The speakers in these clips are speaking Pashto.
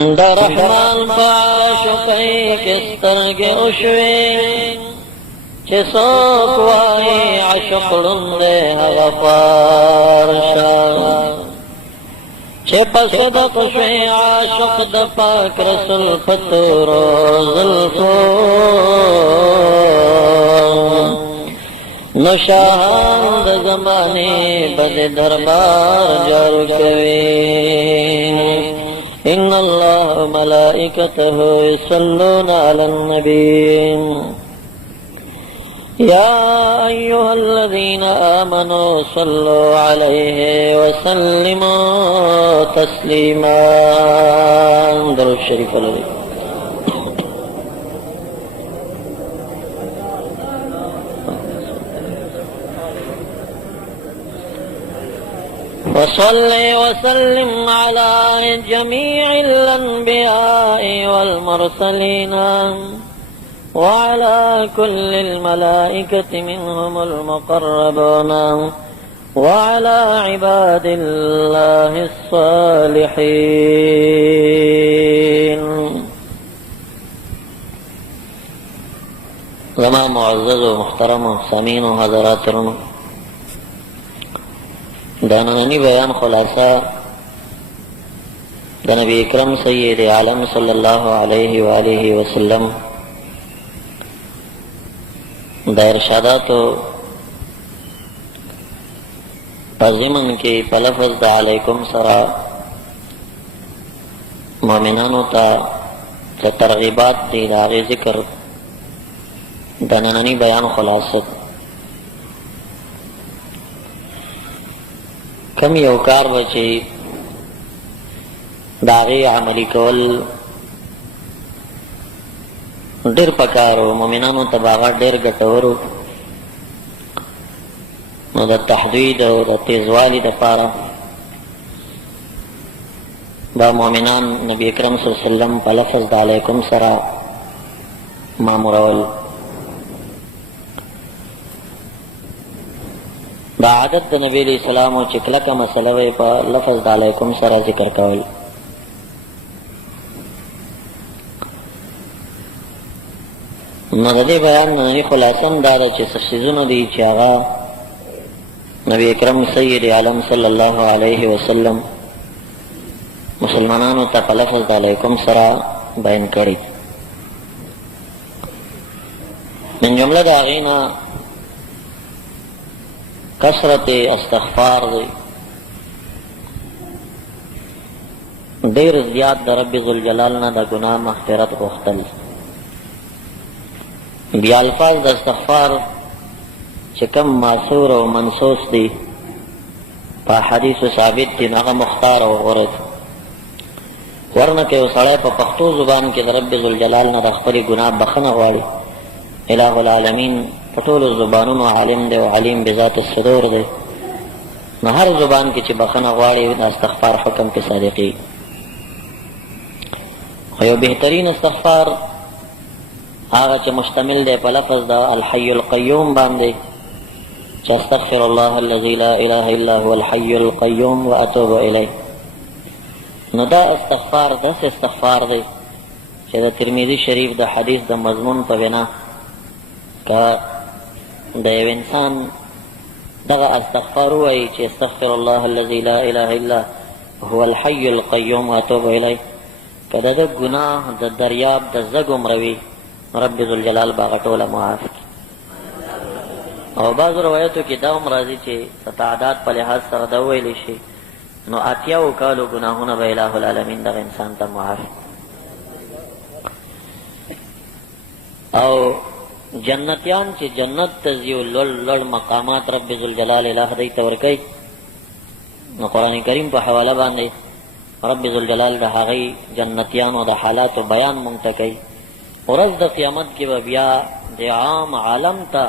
د رحمان په عاشقۍ کې سترګې وشوې چې څوک وایي عاشق ړوند دی هغه خوار شه چې په صدق شوې عاشق د پاک رسول په تورو زلفو نو شاهان د زمانې به د دربار جوړ کوي إن الله ملائكته يصلون على النبي يا أيها الذين آمنوا صلوا عليه وسلموا تسليما درود الشريف عليه وصل وسلم على جميع الأنبياء والمرسلين وعلى كل الملائكة منهم المقربون وعلى عباد الله الصالحين. زما معزز و محترم و سامعین و حضرات رونو، دا نننی بیان خلاصہ دا نبی اکرم سید عالم صلی اللہ علیہ وآلہ وسلم دا ارشاداتو پزمن کی پلفظ دا علیکم سرا مومنانو تا ترغیبات دی دا آغی ذکر دا نننی بیان خلاصت کم یو کار بچی داغی عملی کول ډیر پکارو مومنانو تباغا ډیر ګټورو نو د تحدید او د تیزوالی د پاره با مومنان نبی اکرم صلی اللہ علیہ وسلم په لفظ د علیکم سره مامورول دا عادت د نبی علیہ السلام او چې کلکه مسله وي په لفظ د علیکم سره ذکر کول. نو د دې بیان نننی خلاصه دا ده چې څه څیزونه دي چې هغه نبی اکرم سید عالم صلی الله علیه وسلم مسلمانانو ته په لفظ د علیکم سره بیان کړي. من جمله د هغې نه کثرت استغفار دی، ډیر زیات د رب ذوالجلال نه د ګناه مغفرت غوښتل. بیا الفاظ د استغفار چې کم معصور او منصوص دي په حدیثو ثابت دي هغه مختار او غوره دي، ورنه که یو سړی په پښتو زبان کې د رب ذوالجلال نه د خپلې ګناه بخښنه غواړي، الہ العالمین په ټولو زبانونو عالم دی او علیم بذات الصدور دی، نو هر زبان کې چې بخښنه غواړي د استغفار حکم کې صادقي. خو یو بهترین استغفار هغه چې مشتمل دی په لفظ د الحي القیوم باندې چې استغفر الله الذي لا اله الا هو الحي القیوم واتوب الیه. نو دا استغفار داسې استغفار دی چې د ترمذي شریف د حدیث د مضمون په بنا که د یو انسان دغه استغفار ووایي چې استغفر الله الذي لا اله الا هو الحي القیوم واتوب الیه، که د ده ګناه د دریاب د زګ عمره وي رب ذوالجلال به هغه ټوله معاف کړي. او بعضو روایتو کې دا هم راځي چې تعداد په لحاظ سره دا وویلی شي نو اتیاو کالو ګناهونه به الہ العالمین دغه انسان ته معاف. او جنتیان چې جنت ته ځي او لوړ لوړ مقامات رب ذوالجلال الہ دی ته ورکوي، نو قرآن کریم په حواله باندې رب ذوالجلال د هغې جنتیانو د حالاتو بیان مونږ ته کوي. ورځ د قیامت کې به بیا د عام عالم ته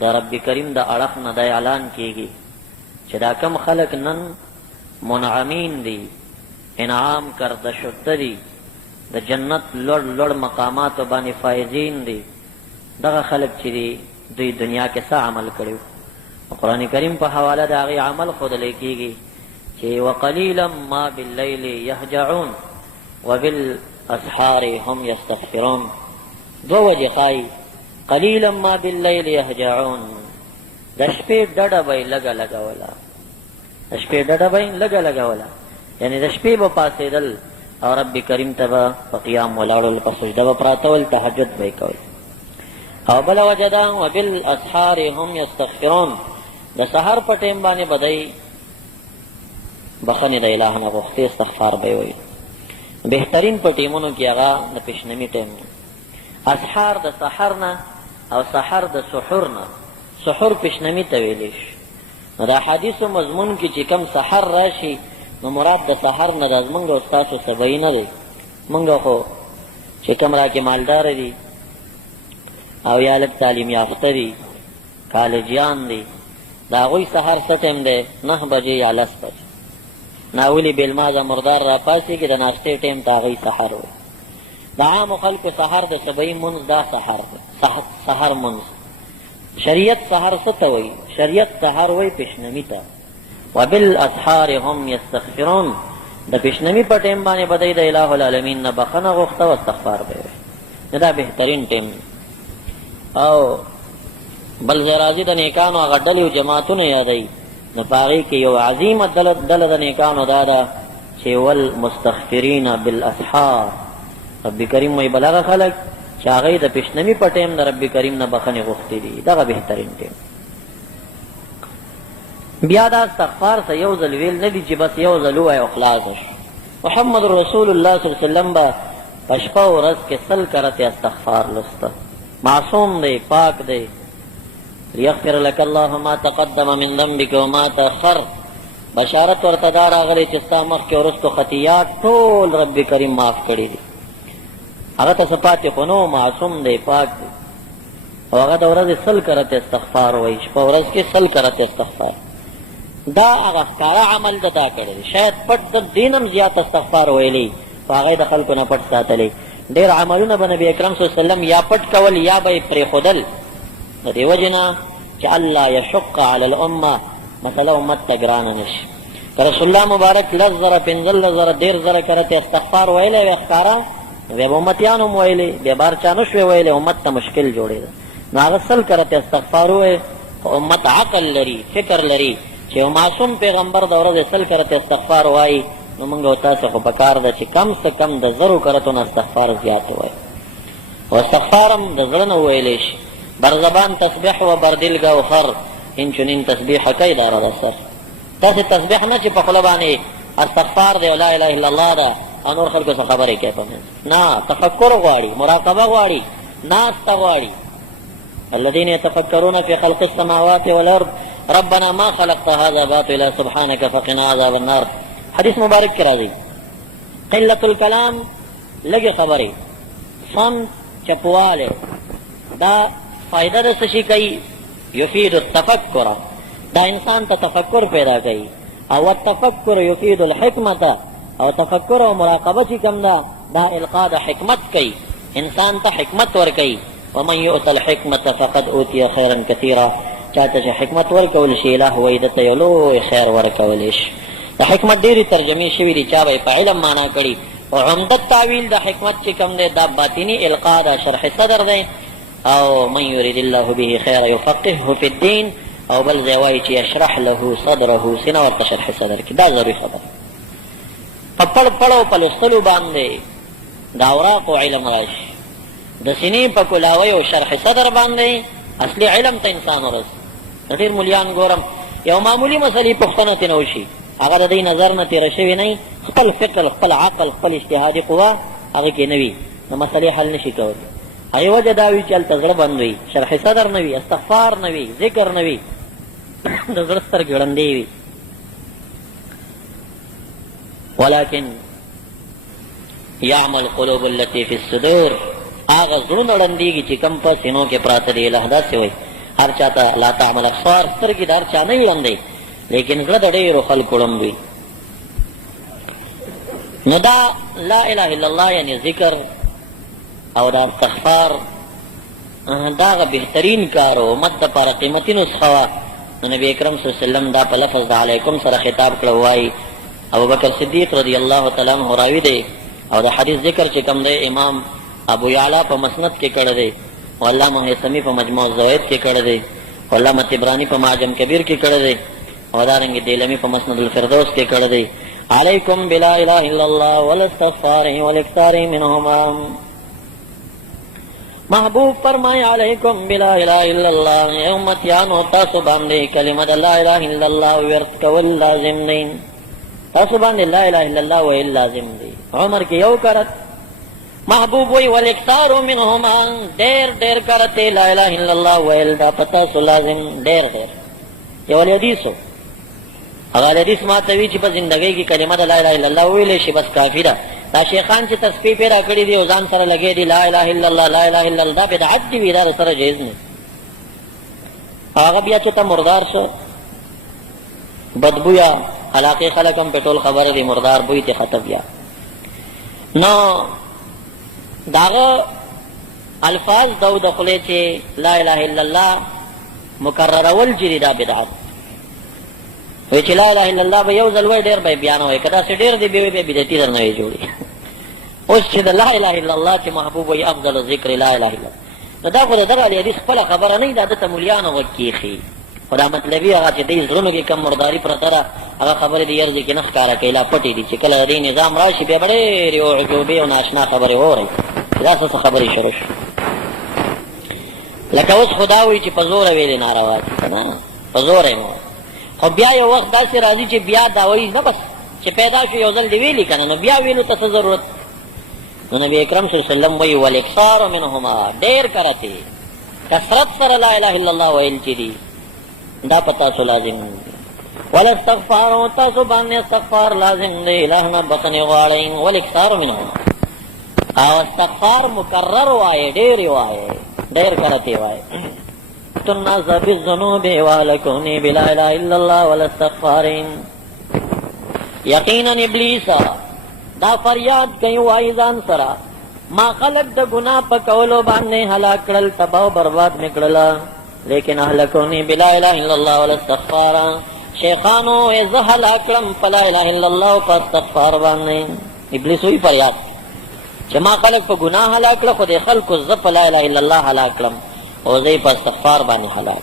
د رب کریم د اړخ نه دا اعلان کیږي چې دا کم خلق نن منعمین دي، انعام کرده شده دي، د جنت لوړ لوړ مقاماتو باندې فائزین دي، دغه خلق چې دي دوی دنیا کې څه عمل کړي. قرآن کریم په حواله د هغې عمل ښودلی کېږي چې وقلیلا ما باللیل یهجعون، وبالاسحار هم یستغفرون. دو وجه خای قلیلا ما باللیل یهجعون، د شپې ډډه به لګه لګوله، د شپې ډډه به لګه لګوله، یعنی د شپې به پاڅېدل او رب کریم ته به په قیام ولاړل، په سجده به پراته ول، تهجد به یې کول. او بله وجه ده وبالاسحار هم یستغفرون، د سحر په ټیم باندې به دی بخنې د الهه نه غوښتې، استغفار به یې ویل. بهترین په ټیمونو کې هغه د پیشنمي ټیم دی، اسحار د سحر نه او سحر د سحور نه. سحور پیشنمي ته ویلی شي. نو د احادیثو مضمون کې چې کم سحر راشي نو مراد د سحر نه د زمونږ او ستاسو سبعي نه دی. مونږ خو چې کم راکې مالداره دي او یا لږ تعلیم یافته دي، کالجیان دي، د هغوی سحر څه ټیم دی؟ 9 بجې یا 10 بجې. ناولي بېلمازه مردار را پاسېږي، د ناستې ټیم ته هغوی سحر وایي. د عامو خلکو سحر د سبعي مونځ دا سحر دی، سحر مونځ. شریعت سحر څه ته وایي؟ شریعت سحر وایي پیشنمي ته. وبالاسحار هم یستغفرون، د پیشنمي په ټیم باندې به دی د اله العالمین نه بخنه غوښته او استغفار به یې وایي. دا بهترین ټیم. او بل ځای راځي د نیکانو هغه ډلې او جماعتونه یادوي، نو په هغې کې یو عظیمه ډله د نیکانو دا ده چې والمستغفرین بالاسحار. رب کریم وایي بل هغه خلک چې هغوی د پیشنمي په ټیم د رب کریم نه بخنې غوښتې دي، دغه بهترین ټیم. بیا دا استغفار څه یو ځل ویل نه دي چې بس یو ځل ووایه او خلاصه شو. محمد رسول الله صلی الله علیه وسلم به په شپه او ورځ کې 100 کرته استغفار لسته. معصوم دی، پاک دی. لیغفر لك الله ما تقدم من ذنبك وما تأخر. بشارت ورته دا راغلی چې ستا مخکې وروستو خطیات ټول رب کریم معاف کړي دي. هغه ته څه پاتې خو نه، معصوم دی، پاک دی. او هغه د ورځې 100 کرته استغفار وایي، شپه ورځ کې 100 کرته استغفار. دا هغه ښکاره عمل ده، دا کړی دی. شاید پټ د دین هم زیات استغفار ویلی، خو هغه یې د خلکو نه پټ ساتلی. ډېر عملونه به نبي اکرم صلی الله علیه وسلم یا پټ کول یا به یې پرېښودل، د دې وجې نه چې الله یشق علی الامه، مسله امت ته ګرانه نه شي. که رسول الله مبارک 10 زره 15 زره 10 زره کرته استغفار ویلی وی ښکاره، نو بیا به امتیان هم ویلی، بیا بار چا نه شوی ویلی، امت ته مشکل جوړېده. نو هغه 100 کرته استغفار ووایي، خو امت عقل لري، فکر لري چې یو معصوم پیغمبر د ورځې 100 کرته استغفار وایي، نو موږ او تاسو خو پکار ده چې کم څه کم د 1000 کرتو نه استغفار زیات ووایي. او استغفار هم د زړه نه وویلی شي. بر زبان تسبیح و بر دل گوهر، این چنین تسبیح کی دارد اثر. تاسې تسبیح نه چې په خوله باندې استغفار دی او لا اله الا الله ده او نور خلکو څه خبرې کوي په منځ. نه، تفکر غواړي، مراقبه غواړي، ناسته غواړي. الذين يتفكرون في خلق السماوات والارض ربنا ما خلقت هذا باطلا سبحانك فقنا عذاب النار. حدیث مبارک کې راځي قلت الکلام، لږې خبرې، صمت، چپوالی، دا فائدہ د څه شي کوي؟ یفید التفکر، دا انسان ته تفکر پیدا کوي. او التفکر یفید الحکمت، او تفکر او مراقبه چې کوم ده دا القا د حکمت کوي، انسان ته حکمت ورکوي. ومن یؤت الحکمت فقد اوتی خیرا کثیرا، چاته چې حکمت ورکول شي الهه وایي دته یو لوی خیر ورکولی شي. د حکمت ډېرې ترجمې شوي دي، چا به یې په علم معنا کړي. او عمدت تعویل د حکمت چې کوم دی دا باطني القا ده، شرح صدر دی. او من یرید الله به خیر یفقهه فی الدین، او بل ځای وایي چې یشرح له صدره، سینه ورته شرح صدر کړي. دا ضروري خبره. په پړ پړو په لوستلو باندې د اوراقو علم راشي، د سینې په کلاوۍ او شرح صدر باندې اصلي علم ته انسان ورسي. د ډېر ملیان ګورم یو معمولي مسلې پوښتنه ترې نه وشي، هغه د دې نظر نه تېره شوې نه وي، خپل فکر، خپل عقل، خپل اجتهادي قوه هغه کې نه وي، نو مسلې حل نه شي کولی. هغې وجه دا وي چې هلته زړه بند وي، شرح صدر نه وي، استغفار نه وي، ذکر نه وي، د زړه سترګې ړندې وي. ولكن يعمل القلوب التي في الصدور، هغه زړونه ړندېږي چې کوم په سینو کې پراته دي. الهه داسې وایي هر چا ته لا تعمل ابصار، سترګې د هر چا نه وي ړندې، لیکن زړه د ډېرو خلکو ړند وي. نو دا لا اله الا الله یعنی ذکر او دا استغفار دا هغه بهترین کار و امت دپاره قیمتي نسخه وه. نبی اکرم صلی الله علیه وسلم دا په لفظ د علیکم سره خطاب کړه، وایي ابوبکر صدیق رضی الله تعالی عنه راوي دی، او د حدیث ذکر چې کوم دی امام ابو یعلا په مسند کې کړی دی، او علامه هیثمی په مجموع الزوائد کې کړی دی، او علامه طبرانی په معجم کبیر کې کړی دی، او دارنګه دیلمی په مسند الفردوس کې کړی دی. علیکم بلا اله الا الله والاستغفار والاکثار منهما. محبوب فرمائے علیکم بلا الہ الا اللہ، اے امتیانو تاسو باندې کلمه لا الہ الا اللہ ورت کول لازم دی، تاسو باندې لا الہ الا اللہ ویل لازم دی. عمر کې یو کرت محبوب وی والاکثار منهما، ډیر ډیر کرتے لا الہ الا اللہ ویل دا پتا سو لازم ډیر ډیر. یو حدیثو هغه حدیث ما ته وی چې په زندګۍ کې کلمه لا الہ الا اللہ ویلې شي بس کافی ده. دا شیخان چې تسبیح پیرا کړی دی او ځان سره لګی دی لا اله الا الله لا اله الا الله، دا بدعت دی، دا سره جایز نه. هغه بیا چې ته مردار شو بدبویا علاقه خلک هم پټول خبره دی مردار بوی ته ختم بیا نو داغه الفاظ داو دخله چې لا اله الا الله مکرر اول جری دا بدعت وی چې لا اله الا الله به یو ځل وای ډیر به بیان وای کدا سي ډیر دی به بدعتي درنه وی جوړي. اوس چې لا اله الا الله چې محبوب وی افضل ذکر لا اله الا الله، نو دا خو دغه حدیث خپل خبره نه ده، د مولیانو وکیخي خدا مطلبي هغه چې دې زړونو کې کم مرداري پرته ده، هغه خبره دی یرځي کې نه ښکارا کوي، لا پټي دي چې کله دې نظام راشي به ډېرې او عجوبې او ناشنا خبرې اوري. دا څه خبرې شروع شي لکه اوس خدا وی چې په زور ویلې ناروا دي کنه، په زور یې مو خو بیا یو وخت داسې راځي چې بیا دا وایي نه بس چې پیدا شو یو ځل دی ویلي کنه، نو بیا ویلو ته څه ضرورت. نو نبی اکرم صلی الله علیه وسلم وی والاکثار منهما، ډېر کرته کثرت سره لا اله الا الله ویل چې دي دا پتا سو لازم دی. والاستغفار تاسو باندې استغفار لازم دی، الهنا بخنه غواړئ. والاکثار منهما او استغفار مکرر وایي، ډېر وایي، ډېر کرته وایي. الناس بالذنوب والكوني بلا اله الا الله والاستغفارين. یقینا ابلیس دا فریاد کوي وای ځان سره ما خلق د ګناه په کولو باندې هلاک کړل، تباہ برباد نکړل، لیکن اهلكوني بلا اله الا الله والاستغفار. شیخانو ز هلاک کړم په لا اله الا الله او استغفار باندې. ابلیس وی فریاد چې ما خلق په ګناه هلاک کړل، خو د خلکو ز په لا اله الا الله هلاک کړم او زی په استغفار باندې هلاک.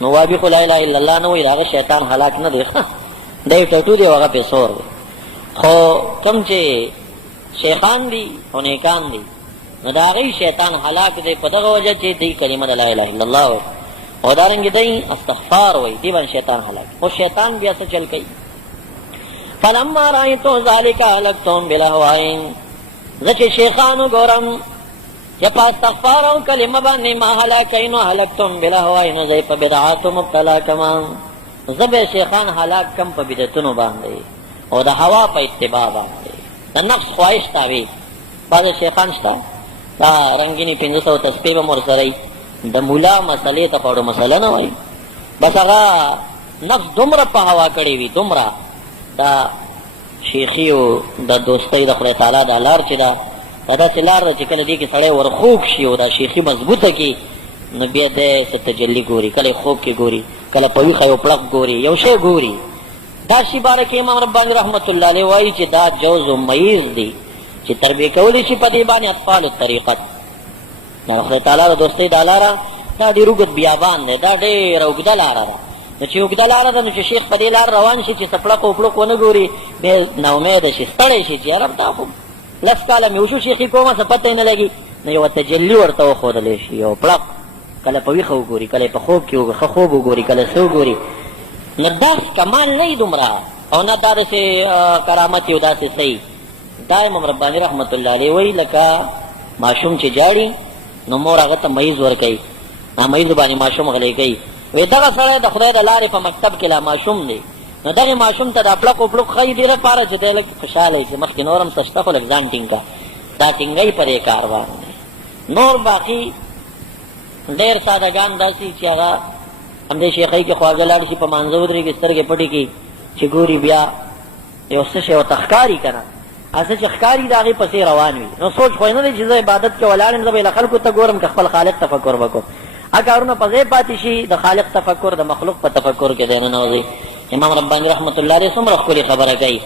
نو وابي خو لا اله الا الله نو وی هغه شیطان هلاک نه دی، دی ټټو دی هغه په سور دی. خو کوم چې شیخان دي او نیکان دي نو دا غي شیطان هلاک دی په دغه وجه چې دی کلمه لا اله الا الله او دارنګ دی استغفار وی دی باندې شیطان هلاک. او شیطان بیا څه چل کوي فلما رايتو ذلك لكتم بلهوائن. ځکه شیخانو ګورم یا په استغفار او کلمه باندې ما هلاکینو هلکتم بلهوائن، زي په بدعات مبتلا کما زبې شیخان هلاک کم په بدعتونو باندې او د هوا په اتباع باندې د نفس خواهش تاوی. بعض شیخان شته دا رنگینی 500 تسبیح به مور سره د مولا مسلې ته پړو مسله نه وای، بس هغه نفس دومره په هوا کړی وي، دومره دا شیخی او د دوستۍ د خدای تعالی د لار چې دا داسې لار ده چې کله دې کې سړی ورخوږ شي او دا شیخي مضبوطه کړي نو بیا دی څه تجلي ګوري، کله خوب کې ګوري، کله په ویښه یو پړق ګوري، یو شی ګوري. دا شي باره کې امام رباني رحمت الله علیه وایي چې دا جوز و میز دی چې تربیه کولی شي په دې باندې اطفال الطریقت. دا خدای تعالی د دوستۍ دا لاره دا ډېر اوږد بیابان دی، دا ډېره اوږده لاره ده. نو چې اوږده لاره ده نو چې شیخ په دې لار روان شي چې څپړق او پړق ونه ګوري بیا ناامیده شي، ستړی شي چې یاره دا خو لس کاله مې وشو شیخي کومه څه پته یې نه لګي. نو یوه تجلي ورته وښودلی شي، یو پړق کله په ویښه وګوري، کله په خوب کې ښه خوب وګوري، کله څه وګوري. نو داس کمال نه وي دومره او نه دا داسې کرامت یو داسې صحیح. دا امام رباني رحمت الله علیه وایي لکه ماشوم چې جاړي نو مور هغه ته میز ورکوي، میز باندې ماشوم غلی کوي. وایي دغه سړی د خدای د لارې په مکتب کې لا ماشوم دی، نو دغې ماشوم ته دا پړق وپړق ښایي دې لپاره چې دی لږ خوشحاله وي چې مخکې نور هم څه شته خو لږ ځان ټینګ کا، دا ټینګی په دې کار باندې. نور باقي ډېر سادهګان داسې چې هغه همدې شیخۍ کې خواږه لاړ شي په مانځه ودرېږي سترګې پټې کړي چې ګوري بیا یو څه شی ورته ښکاري که نه، هسې چې ښکاري د هغې پسې روان وي. نو سوچ خو یې نه دی چې زه عبادت کې ولاړ یم، زه به له خلکو ته ګورم که خپل خالق تفکر وکړم. هغه کارونه په ځای پاتې شي، د خالق تفکر د مخلوق په تفکر کې دی ننوځي. امام رباني رحمت الله علیه څومره ښکلې خبره کوي،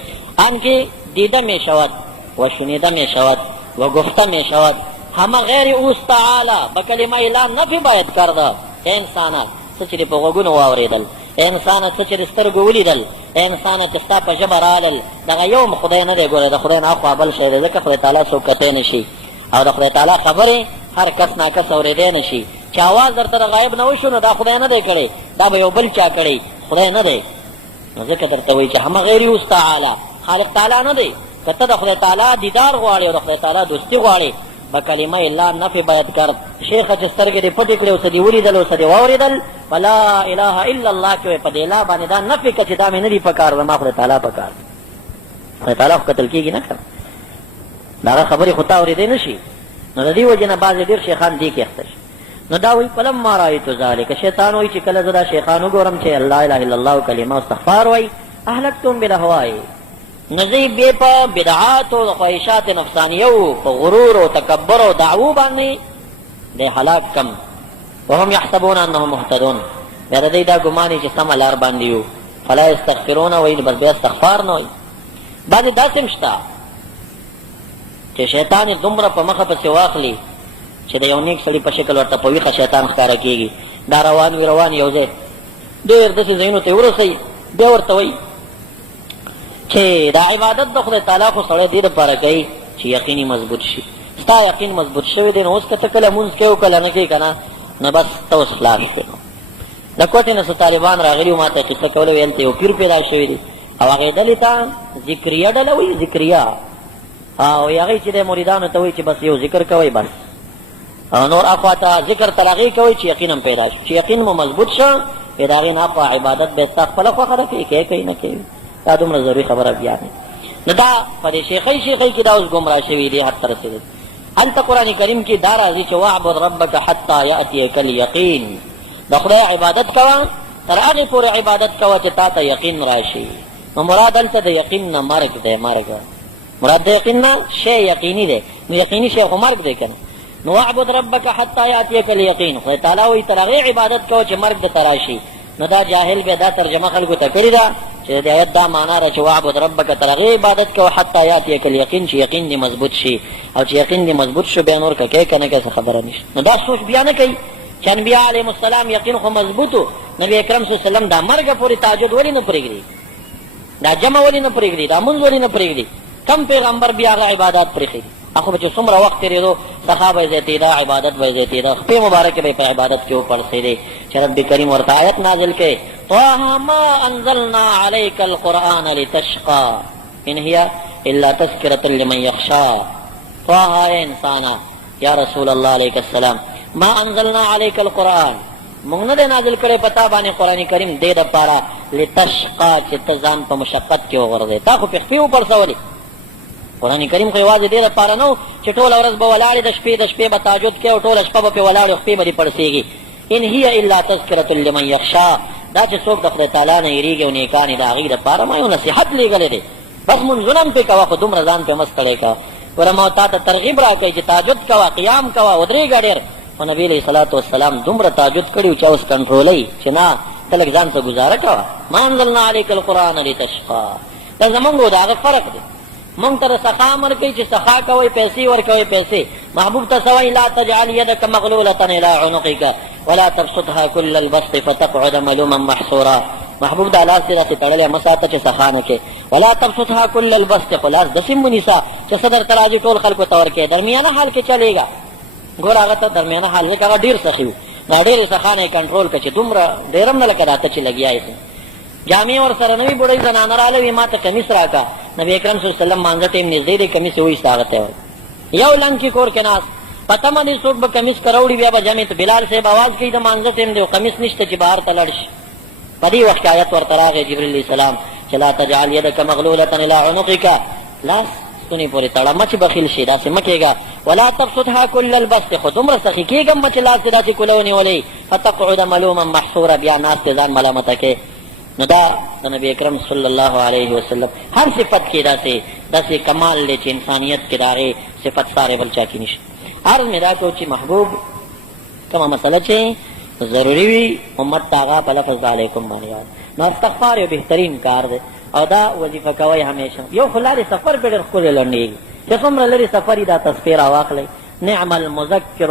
ان کې دیده می شود و شنیده می شود و گفته می شود، همه غیر اوست تعالی به کلمه لا نفی باید کرده. ای انسانه څه چې دې په غوږونو واورېدل، ای انسانه څه چې دې سترګو ولیدل، ای انسانه چې ستا په ژبه رالل، دغه یو خدای نه دی ګورې، د خدای نه اخوا بل شی دی، ځکه خدای تعالی څوک کتی نه شي او د خدای تعالی خبرې هر کس ناکس اورېدی نه شي. چې اواز درته د غایب نه وشو نو دا خدای نه دی کړی، دا به یو بل چا کړی، خدای نه دی. نو ځکه درته وایي چې همه غیر اوست تعالی، خالق تعالی نه دی. که ته د خدای تعالی دیدار غواړې او د خدای تعالی دوستي غواړې، به کلمه الا نفی باید کرد. شیخه چې سترګې دې پټې کړې او څه دې ولیدل او څه دې واورېدل، فلا اله الا الله کې په دې لا باندې دا نفی که چې دا مې نه دي پکار، زما خدای تعالی پکار. خدای تعالی خو کتل کېږي نه که د هغه خبرې خو تا اورېدی نه شي. نو د دې وجې نه بعضې ډېر شیخان دې کې اخته شي. نو دا وایي فلما رایتو ذلک، شیطان وایي چې کله زه دا شیخان وګورم چې لا اله الا الله کلمه استغفار وایي، اهلکتم بالاهوای، نو زه بیا په بدعاتو د خواهشات نفسانیو په غرور او تکبر او دعوو باندې د هلاک کم. وهم یحسبون انهم مهتدون، بیا د دوی دا ګمان چې سمه لار باندې یو. فلا یستغفرون، وایي بس بیا استغفار نه وایي. بعضې داسې هم شته چې شیطان یې دومره په مخه پسې واخلي چې د یو نیک سړي په شکل ورته په ویښه شیطان ښکاره کېږي. دا روان وي روان یو ځای ډېر داسې ځایونو ته ورسوي، بیا ورته وایي چې دا عبادت د خدای تعالی خو سړی دې دپاره کوي چې یقیني مضبوط شي. ستا یقین مضبوط شوی دی، نو اوس که ته کله مونځ کوې او کله نه کوې که نه، نو بس ته اوس خلاص شوې. د کوټې نه څه طالبان راغلي وو، ما ته قصه کوله، ویل ته یو پیر پیدا شوی دی او هغې ډلې ته ذکریه ډله وایي، ذکریه. او هغې چې د مریدانو ته وایي چې بس یو ذکر کوئ بس، او نور اخوا ته ذکر تر هغې کوئ چې یقین هم پیدا شو. چې یقین مو مضبوط شه، بیا د هغې نه اخوا عبادت به ستا خپله خوښه ده، کوې کوې نه کوې. دا دومره ضروري خبره بیا نه. نو دا په دې شیخۍ کې دا اوس ګمراه شوي دي، حد ته رسېدل. هلته قرآن کریم کې دا راځي چې واعبد ربک حتی یأتیک الیقین، د خدای عبادت کوه تر هغې پورې عبادت کوه چې تا ته یقین راشي. نو مراد هلته د یقین نه مرګ دی، مرګ مراد د یقین نه شی یقیني دی. نو یقیني شی خو مرګ دی که نه. نو واعبد ربک حتی یأتیک الیقین، خدای تعالی وایي تر هغې عبادت کوه چې مرګ درته راشي. نو دا جاهل بیا دا ترجمه خلکو ته کړې ده چې د آیت دا معنا ده چې واعبد ربک تر هغې عبادت کوه حتی یأتیک الیقین، چې یقین دې مضبوط شي. او چې یقین دې مضبوط شو بیا نور که کوې که نه کوې څه خبره نشته. نو دا سوچ بیا نه کوي چې انبیا علیهم السلام یقین خو مضبوط و، نبي اکرم صلی الله علیه وسلم دا مرګه پورې تهجد ولې نه پرېږدي، دا جمع ولې نه پرېږدي، دا مونځ ولې نه پرېږدي. کم پیغمبر بیا هغه عبادات پرېښي. اخو به چې څومره وخت تېرېدو سخا به یې زیاتېده، عبادت به یې زیاتېده، خپې مبارکې به یې په عبادت کې وپړسېدې چې رب کریم ورته آیت نازل کړي طه ما انزلنا علیک القرآن لتشقى ان هي الا تذکرة لمن یخشى. طه اے انسانا، یا رسول الله علیک السلام، ما انزلنا علیک القرآن، مونږ نه دی نازل کړی په تا باندې قرآن کریم دې دپاره لتشقى چې ته ځان په مشقت کې وغورځې. تا خو پې خپې وپړسولې. قرآن کریم خو یوازې دې دپاره نه و چې ټوله ورځ به ولاړې د شپې به تهجد کوې او ټوله شپه به پې ولاړې او خپې به دې پړسېږي. ان هي الا تذکرة لمن یخشى، دا چې څوک د خدای تعالی نه یېرېږي او نیکان یې د هغې دپاره ما یو نصیحت لېږلی دی. بس مونځونه هم پې کوه، خو دومره ځان پې مه ستړی کوه. ګوره ما تا ته ترغیب را کوي چې تهجد کوه، قیام کوه، ودرېږه ډېر. خو نبي علیه صلات وسلام دومره تهجد کړي و چې اوس کنټرولوي چې نه ته لږ ځان څه ګزاره کوه. ما انزلنا علیک القرآن لتشقى، دا زمونږ و د هغه فرق دی. مونږ ته د سخا امر کوي چې سخا کوئ، پیسې ورکوئ پیسې. محبوب ته څه وایي لا تجعل یدک مغلولة الی عنقک ولا تبسطها کل البسط فتقعد ملوما محسورا. محبوب دا لاس دې داسې تړلی مه ساته چې سخا نه کې. ولا تبسطها کل البسط، خو لاس داسې مه نیسه چې څه درته راځي ټول خلکو ته ورکې. درمیانه حال کې چلېږه. ګوره هغه ته درمیانه حال ځکه هغه ډېر سخي و، دا ډېرې سخا نه یې کنټرول کړه چې دومره ډېر هم نه لکه دا ته چې لګیا یې. جامې ورسره نه وي، بوډۍ زنانه راغله وي ما ته کمیس راکړه. نبي اکرم صلی الله علیه وسلم مانځه ټیم نږدې دی، کمیس یې وایست هغه ته یو لنګ کې کور کې ناست. په تمه دی څوک به کمیس که راوړي بیا به جمع ته بلال صاحب آواز کوي د مانځه ټیم دی او کمیس نشته چې بهر ته لاړ شي. په دې وخت کې آیت ورته راغی جبریل علیه السلام چې لا تجعل یدک مغلولة الی عنقک، لاس ستونې پورې تړه مه چې بخیل شي، داسې مه کېږه. ولا تبسطها کل البسط، خو دومره سخي کېږم مه چې لاس دې داسې کوله ونیولې فتقعد ملوما محسورا، بیا ناست دې ځان ملامته کې. نو دا د نبی اکرم صلی الله علیه وسلم هر صفت کې داسې کمال دی چې انسانیت کې د هغې صفت ساری بل چا کې نشته. عرض مې دا کو چې محبوب کومه مسله چې ضروري وي امت ته هغه په لفظ د علیکم باندې یاد. نو استغفار یو بهترین کار دی او دا وظیفه کوئ همیشه. یو خو لارې سفر پې ډېر ښکلی لنډېږي، چې څومره لرې سفر دا تسبیح راواخلئ. نعم المذکر